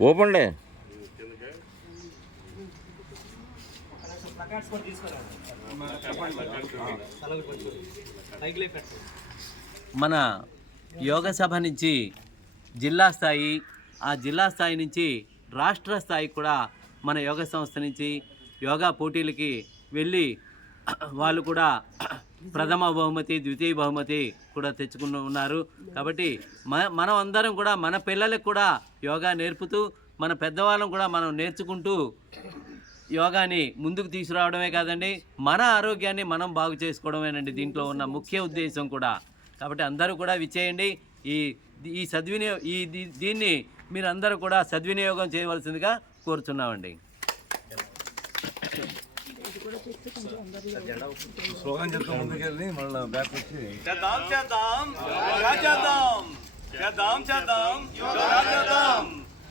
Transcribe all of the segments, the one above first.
ఓపెన్లే. మన యోగ సభ నుంచి జిల్లా స్థాయి ఆ జిల్లా స్థాయి నుంచి రాష్ట్ర స్థాయికి కూడా మన యోగ సంస్థ నుంచి యోగా పోటీలకి వెళ్ళి వాళ్ళు కూడా ప్రథమ బహుమతి ద్వితీయ బహుమతి కూడా తెచ్చుకుని ఉన్నారు. కాబట్టి మనం అందరం కూడా మన పిల్లలకు కూడా యోగా నేర్పుతూ మన పెద్దవాళ్ళం కూడా మనం నేర్చుకుంటూ యోగాని ముందుకు తీసుకురావడమే కాదండి మన ఆరోగ్యాన్ని మనం బాగు చేసుకోవడమేనండి దీంట్లో ఉన్న ముఖ్య ఉద్దేశం కూడా. కాబట్టి అందరూ కూడా విచ్చేయండి. ఈ ఈ సద్వినియో ఈ దీన్ని మీరందరూ కూడా సద్వినియోగం చేయవలసిందిగా కోరుతున్నామండి స్లోగన్ చెప్తా ముందుకెళ్ళి మళ్ళీ బ్యాక్ వచ్చి చేద్దాం చేద్దాం. యోగా చేద్దాం. చేద్దాం చేద్దాం. యోగా చేద్దాం.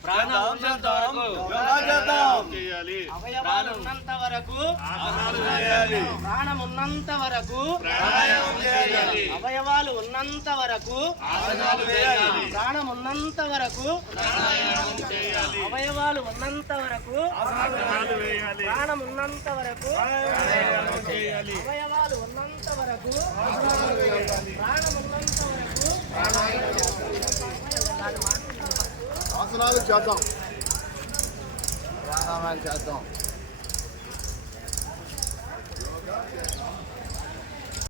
చేద్దాం చేద్దాం. యోగా చేద్దాం. అవయవాలు ఉన్నంత వరకు చేయాలి. ప్రాణం ఉన్నంత వరకు అవయవాలు ఉన్నంత వరకు ప్రాణం ఉన్నంత వరకు అవయవాలు ఉన్నంత వరకు ప్రాణం ఉన్నంత వరకు అవయవాలు ఉన్నంత వరకు ప్రాణం ఉన్నంత వరకు ఆసనాలు చేద్దాం. వ్యాయామాలు చేద్దాం.